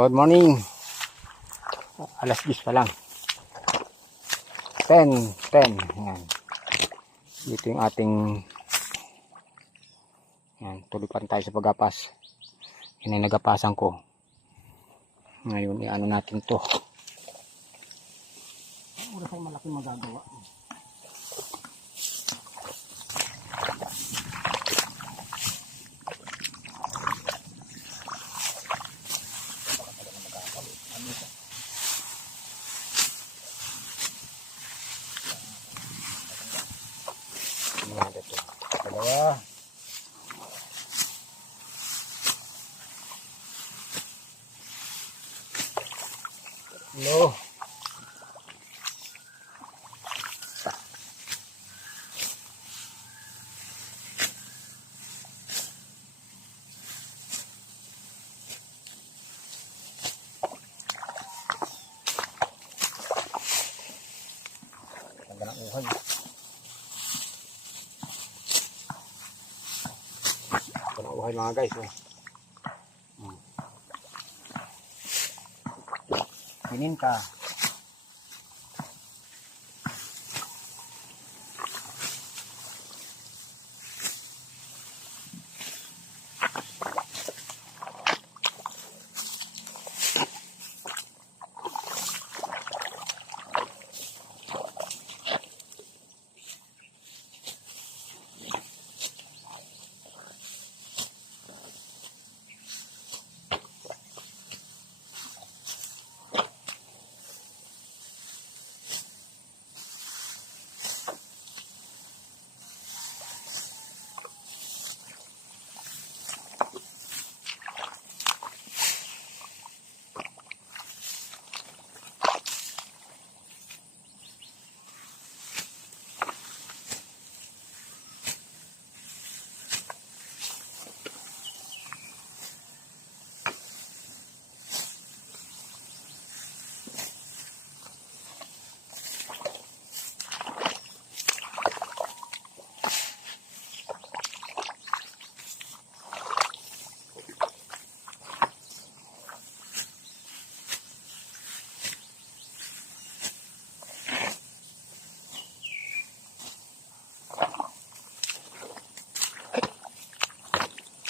Good morning. Alas 10 pa lang. 10. Yan. Dito yung ating yan, tulipan tayo sa pagapas. Yan ay nagapasan ko. Ngayon i-ano natin to. Oras ay malaki magagawa. Dalawa. Hello. Ganda ng uhan. Ganda ng uhan mga guys. Kinin ka.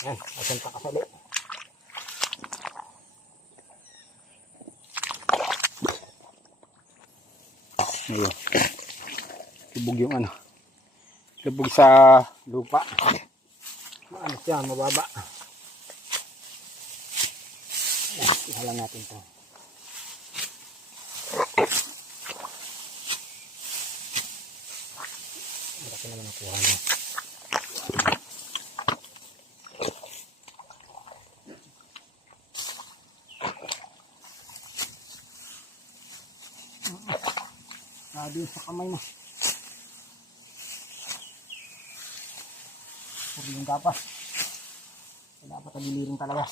Yan, asan pa kasali. Ayun. Lubog yung ano. Lubog sa lupa. Ano siya, mababa. Ihalang natin ito. Marami naman nakuha niya. Din sa kamay mo. Puro yung gapas. Dapat nabiliring talaga.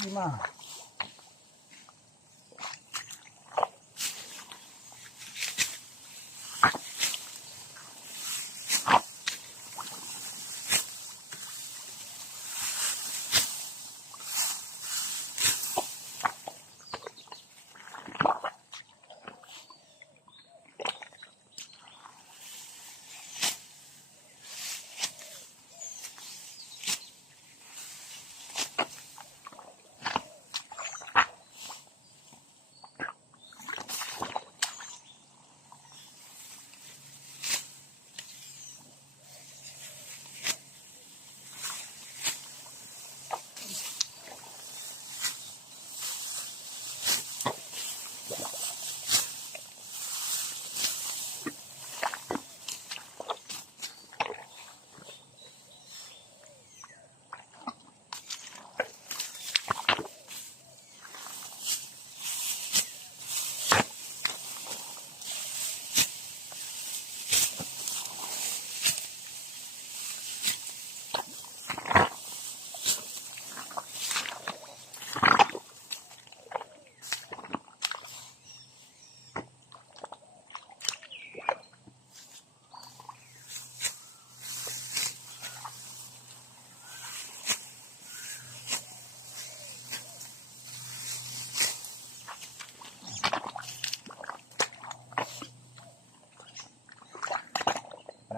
Lima.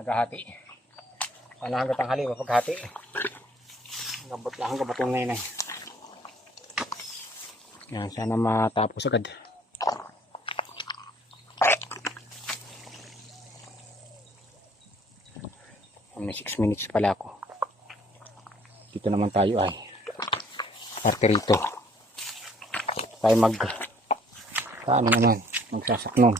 naghahati. Sana hanggat ang hali mapaghati. Gabot lang hanggang batong na yun. Yan, sana matapos agad. May 6 minutes pala ako. Dito naman tayo ay parte rito. Tayo ano naman, magsasaknon.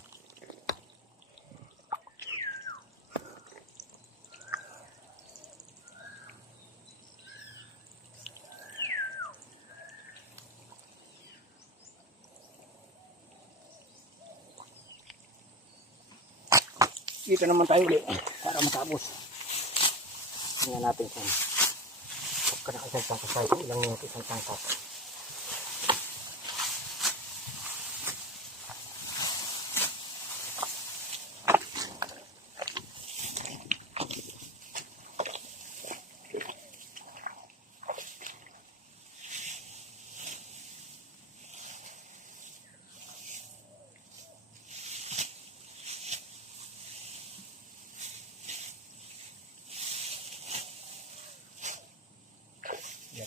Dito naman tayo ulit para matapos. Tingnan natin kung pagka isang tangkas tayo, ilang minuto isang tangkas.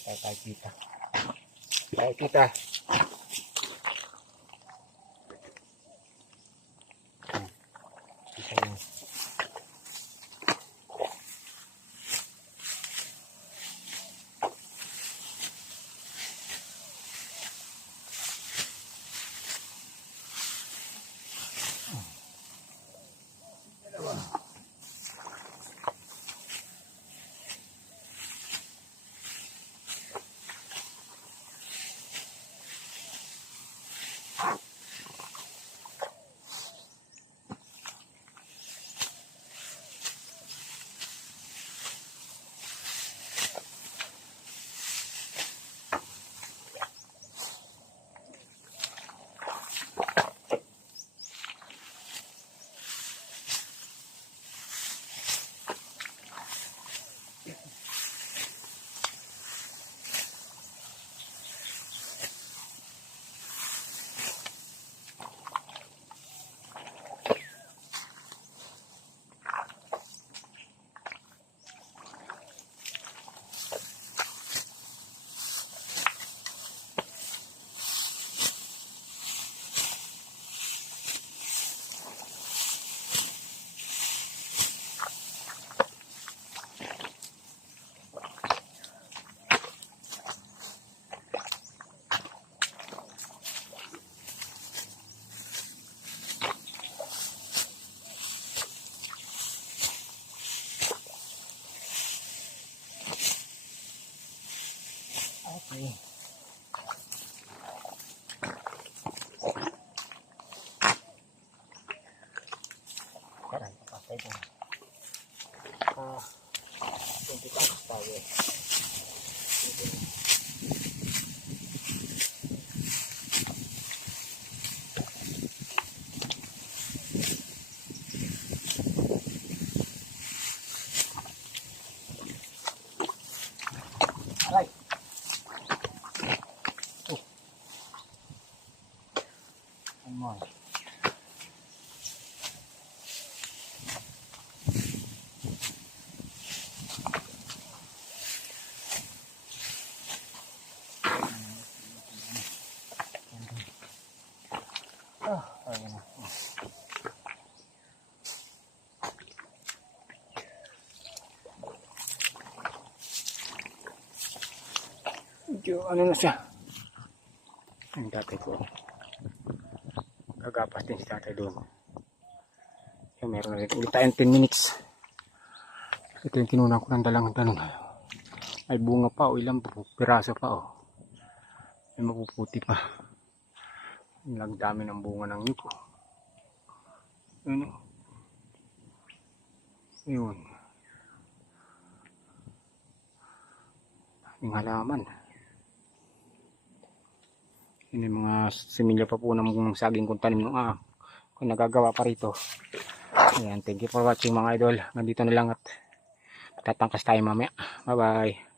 Tayo kita. Tayo kita. Okay. Parang papatay ko. 20 tangkas tayo. Aray. Amoy. Ayun na. Medyo ano na siya. Ang tatay ko. Gagapas din si tatay doon. Yung meron na rin. Ulit tayong 10 minutes. Ito yung kinunan ko ng dalang tanong. Ay bunga pa o ilang piraso pa o. May mapuputi pa. Nagdami ng bunga ng yuko. Ayun o. Ayun. Yung halaman. Yun yung mga similya pa po ng saging kung tanim nung kung nagagawa pa rito. Ayan, thank you for watching mga idol. Nandito na lang at tatangkas tayo mamaya. Bye bye.